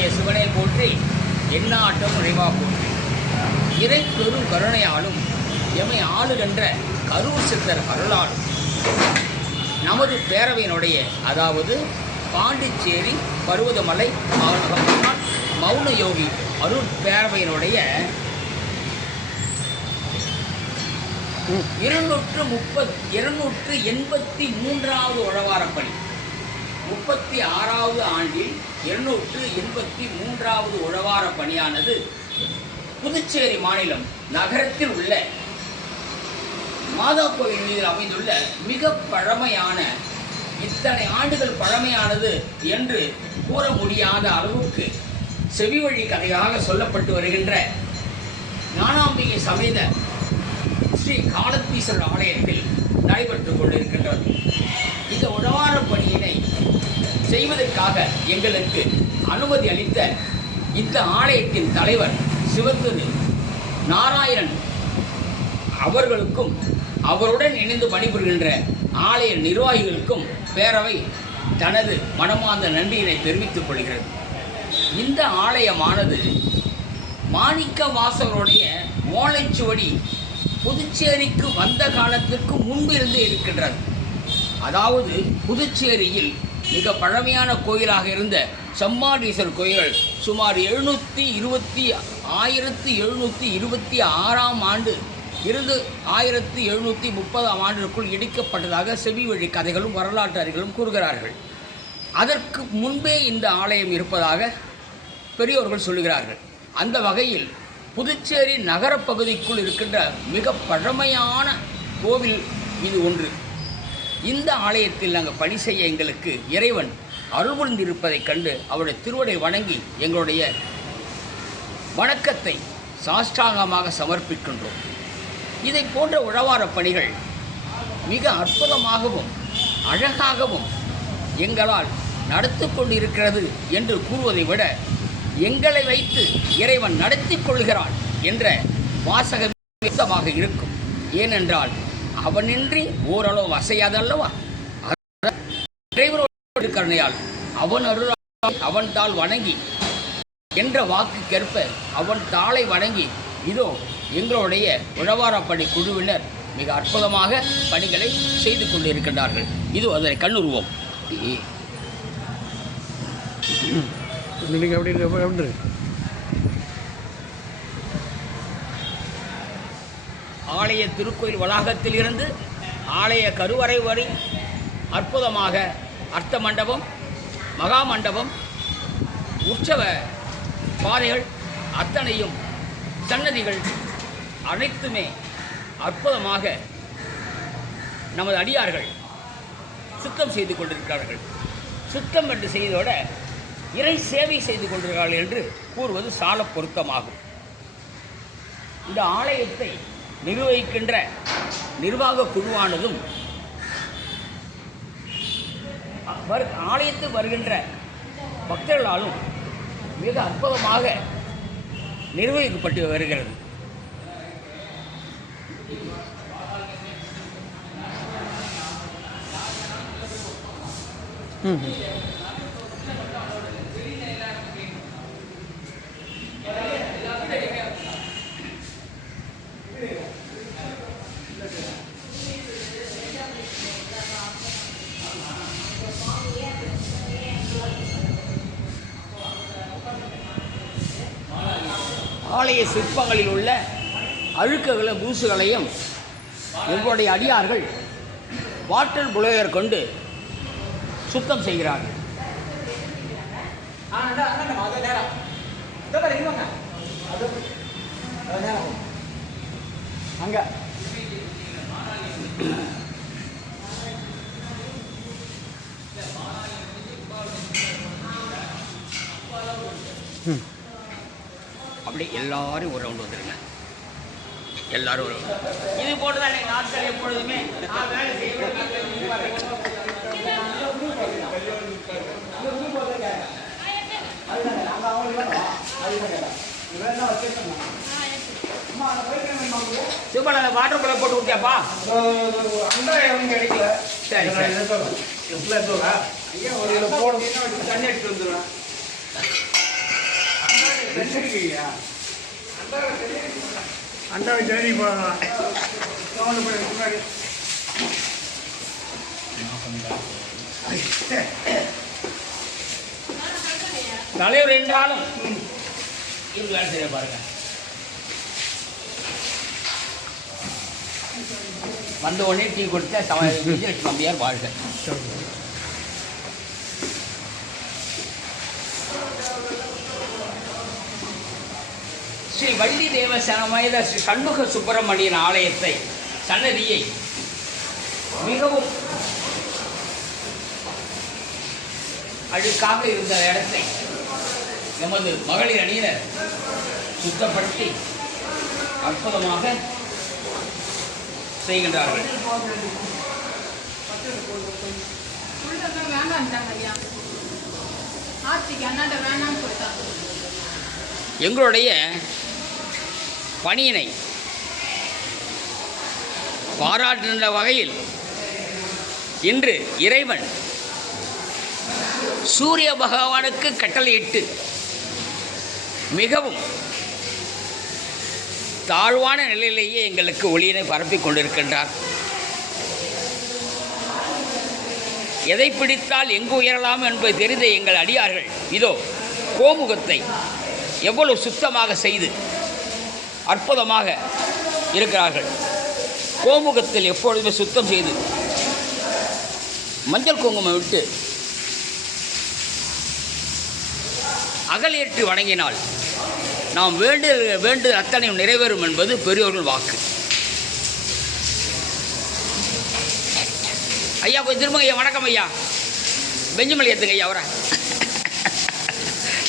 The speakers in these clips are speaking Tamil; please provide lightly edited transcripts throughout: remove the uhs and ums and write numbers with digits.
எந்தையுடைய சிவனை போற்றி எந்நாட்டம் இறைவா போற்றி. இறை பெரும் கருணையாலும் எமை ஆளுகின்ற கரூர் சித்தர் அருளாலும் நமது பேரவையினுடைய, அதாவது பாண்டிச்சேரி பருவதமலை மௌன யோகி அருள் பேரவையினுடைய 283வது உழவாரப்பணி 36வது ஆண்டில் 283வது உழவார பணியானது புதுச்சேரி மாநிலம் நகரத்தில் உள்ள மாதா கோவில் மீது அமைந்துள்ள மிக பழமையான, இத்தனை ஆண்டுகள் பழமையானது என்று கூற முடியாத அளவுக்கு செவிவழி கதையாக சொல்லப்பட்டு வருகின்ற ஞானாம்பிகை சமேத ஸ்ரீ காலத்தீஸ்வரர் ஆலயத்தில் நடைபெற்றுக் கொண்டிருக்கின்றது. இந்த உழவார பணியினை செய்வதற்காக எங்களுக்கு அனுமதி அளித்த இந்த ஆலயத்தின் தலைவர் சிவத்திரு நாராயணன் அவர்களுக்கும் அவருடன் இணைந்து பணிபுரிகின்ற ஆலய நிர்வாகிகளுக்கும் பேரவை தனது மனமார்ந்த நன்றியினை தெரிவித்துக் கொள்கிறது. இந்த ஆலயமானது மாணிக்க வாசகருடைய ஓலைச்சுவடி புதுச்சேரிக்கு வந்த காலத்திற்கு முன்பிருந்து இருக்கின்றது. அதாவது புதுச்சேரியில் மிக பழமையான கோயிலாக இருந்த செம்மாண்டீஸ்வரர் கோயில்கள் சுமார் 1726ஆம் ஆண்டு இருந்து 1730ஆம் ஆண்டிற்குள் இடிக்கப்பட்டதாக செவி வழி கதைகளும் வரலாற்று அறிகளும் கூறுகிறார்கள். அதற்கு முன்பே இந்த ஆலயம் இருப்பதாக பெரியோர்கள் சொல்லுகிறார்கள். அந்த வகையில் புதுச்சேரி நகரப்பகுதிக்குள் இருக்கின்ற மிக பழமையான கோவில் இது ஒன்று. இந்த ஆலயத்தில் நாங்கள் பணி செய்ய எங்களுக்கு இறைவன் அருள் புரிந்திருப்பதைக் கண்டு அவருடைய திருவடை வணங்கி எங்களுடைய வணக்கத்தை சாஷ்டாங்கமாக சமர்ப்பிக்கின்றோம். இதை போன்ற உழவார பணிகள் மிக அற்புதமாகவும் அழகாகவும் எங்களால் நடத்தி கொண்டிருக்கிறது என்று கூறுவதை விட எங்களை வைத்து இறைவன் நடத்தி கொள்கிறான் என்ற வாசகமாக இருக்கும். ஏனென்றால் அவனின்றி ஓரளவு அசையாதல்லவா. கருணையால் அவன் அருளால் அவன் தாள் வணங்கி என்ற வாக்குக்கேற்ப அவன் தாளை வணங்கி இதோ எங்களுடைய உழவாரப்பணி குழுவினர் மிக அற்புதமாக பணிகளை செய்து கொண்டிருக்கின்றார்கள். இது அதனை கண்ணுருவோம். ஆலய திருக்கோயில் வளாகத்தில் இருந்து ஆலய கருவறை வரை அற்புதமாக அர்த்த மண்டபம், மகா மண்டபம், உற்சவ பாதைகள் அத்தனையும் சன்னதிகள் அனைத்துமே அற்புதமாக நமது அடியார்கள் சுத்தம் செய்து கொண்டிருக்கிறார்கள். சுத்தம் என்று செய்தோட இறை சேவை செய்து கொண்டிருக்கிறார்கள் என்று கூறுவது சால பொருத்தமாகும். இந்த ஆலயத்தை நிர்வகிக்கின்ற நிர்வாக குழுவானதும் ஆலயத்தில் வருகின்ற பக்தர்களாலும் மிக அற்புதமாக நிர்வகிக்கப்பட்டு வருகிறது. ஆலய சிற்பங்களில் உள்ள அழுக்குகளை தூசுகளையும் எங்களுடைய அடியார்கள் வாட்டர் புலோயர் கொண்டு சுத்தம் செய்கிறார்கள். அங்க அப்படி எல்லாரும் ஒரு ரவுண்ட் வந்துருங்க. எல்லாரும் ஒரு இது போட்டுதான் எங்கள் ஆட்கள் எப்பொழுதுமே வேலை சிவபால வாட்டர் குள்ள போட்டு விட்டியாப்பா? கிடைக்கல. சரி சரி ஐயா ஒரு தண்ணி எடுத்துட்டு வந்துடுவேன். அண்டாவை ஜெயதி போகலாம். தலைவர் என்றாலும் இவங்க வேலை செய்ய பாருங்க. வந்த உடனே டீ கொடுத்த விஜயலட்சுமி அம்மையார் வாழ்க. ஸ்ரீ வள்ளி தேவ சமேத ஸ்ரீ சண்முக சுப்பிரமணியன் ஆலயத்தை சன்னதியை மிகவும் அழுக்காக இருந்த இடத்தை எமது மகளிர் அணியினர் சுத்தப்படுத்தி அற்புதமாக செய்கின்றார்கள். எங்களுடைய பணியினை பாராட்டுகின்ற வகையில் இன்று இறைவன் சூரிய பகவானுக்கு கட்டளையிட்டு மிகவும் தாழ்வான நிலையிலேயே எங்களுக்கு ஒளியினை பரப்பிக் கொண்டிருக்கின்றார். எதை பிடித்தால் எங்கு உயரலாம் என்பது தெரிந்த எங்கள் அடியார்கள் இதோ கோமுகத்தை எவ்வளவு சுத்தமாக செய்து அற்புதமாக இருக்கிறார்கள். கோமுகத்தில் எப்பொழுதுமே சுத்தம் செய்து மஞ்சள் குங்குமம் விட்டு அகலேற்று வணங்கினால் நாம் வேண்டு அத்தனையும் நிறைவேறும் என்பது பெரியோர்கள் வாக்கு. ஐயா போய் திரும்ப ஐயா. வணக்கம் ஐயா. பெஞ்சமல்லி ஏற்றுங்க ஐயா. அவரா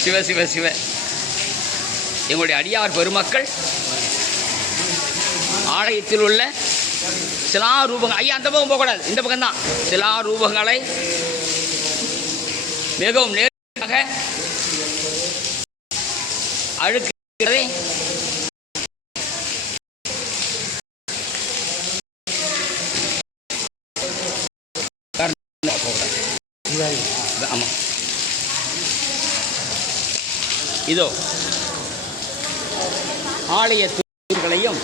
சிவ சிவ சிவ. எங்களுடைய அடியார் பெருமக்கள் ஆலயத்தில் உள்ள சிலா ரூபங்கள், ஐயா அந்த பக்கம் போகக்கூடாது, இந்த பக்கம்தான், சிலா ரூபங்களை மிகவும் நேராக அழுக்குறதை ஆமாம். இதோ ஆலய தூண்களையும்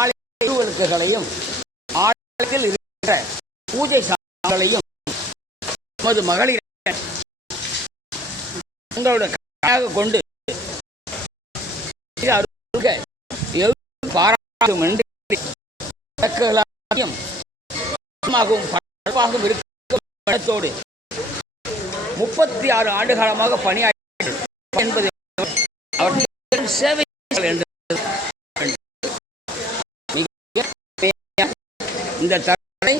ஆலய திருவிளக்குகளையும் ஆலயத்தில் இருக்கிற பூஜை சாலைகளையும் நமது மகளிர் உங்களோட கையாக கொண்டு பாராட்டும் என்று இடத்தோடு 36 ஆண்டு காலமாக பணியாற்ற என்பது அவர் சேவை இந்த தருணத்தை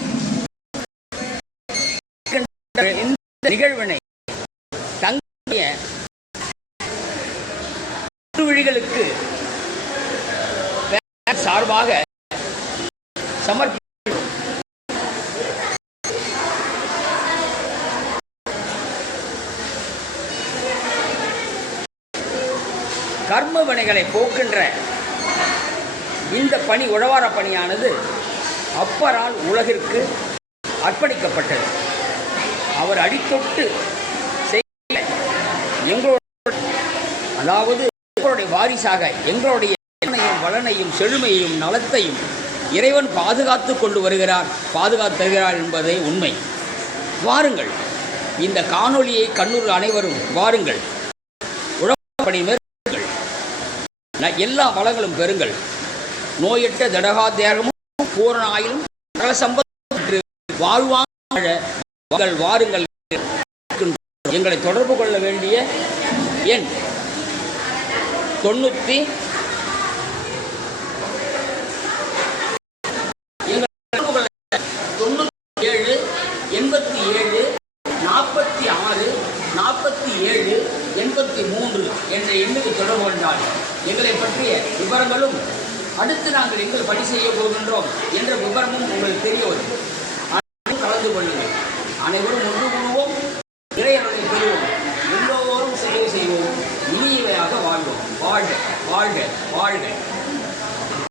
இந்த நிகழ்வினை தங்கிய விழிகளுக்கு சார்பாக சமர்ப்பி கர்ம வினைகளை போக்கின்ற இந்த பணி உழவார பணியானது அப்பரால் உலகிற்கு அர்ப்பணிக்கப்பட்டது. அவர் அடித்தொட்டு செய்ய எங்களோட, அதாவது எங்களுடைய வாரிசாக எங்களுடைய வளனையும் செழுமையையும் நலத்தையும் இறைவன் பாதுகாத்து கொண்டு வருகிறார், பாதுகாத்துகிறார் என்பதே உண்மை. வாருங்கள், இந்த காணொளியை கண்ணூர் அனைவரும் வாருங்கள், உழவாரப்பணி மேற்கொள்ளுங்கள், எல்லா வளங்களும் பெறுங்கள், நோயற்ற திடகா தேகமும் பூரண ஆயிலும் சகல சம்பத்து வாழ்வாங்க வாருங்கள். எங்களை தொடர்பு கொள்ள வேண்டிய எண் 97 87 46 47 83 என்ற எண்ணுக்கு தொடர்பு கொண்டால் எங்களை பற்றிய விவரங்களும் அடுத்து நாங்கள் எங்கள் பணி செய்ய போகின்றோம் என்ற விவரமும் உங்களுக்கு தெரிய வரும். கலந்து கொள்ளுங்கள். அனைவரும் ஒன்று கூடுவோம், இறையருளை பெறுவோம், எல்லோரும் சேவை செய்வோம், இனியவையாக வாழ்வோம். வாழ்க வாழ்க வாழ்க.